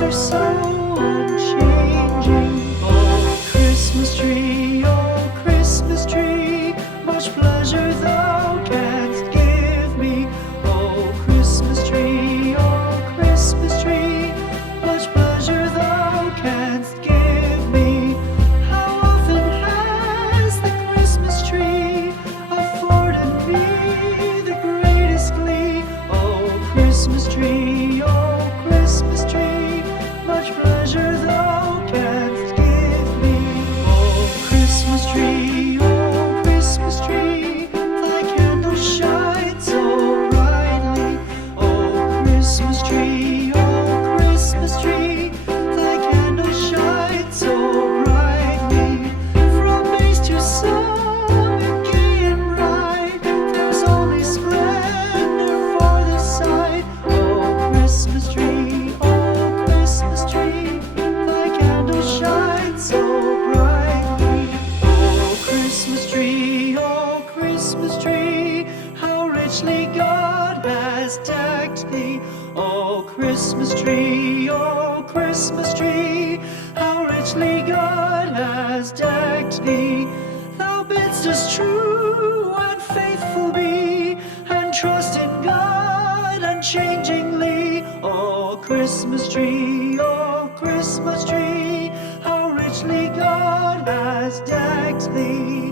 ways are so unchanging. Oh, Christmas tree, much pleasure thou canst give me. Oh, Christmas tree, much pleasure thou canst give me. How often has the Christmas tree afforded me the greatest glee? Oh, Christmas tree, much pleasure thou canst give me. Oh, Christmas tree, thy candles shine so brightly. Oh, Christmas tree, thy candles shine so brightly. From base to summit, gay and bright, there's only splendor for the sight. Oh, Christmas tree, thy candles shine so brightly. Oh, Christmas tree, how richly God has decked thee. Oh, Christmas tree, how richly God has decked thee. Thou bidst us true and faithful be, and trust in God unchangingly. Oh, Christmas tree, how richly God has decked thee.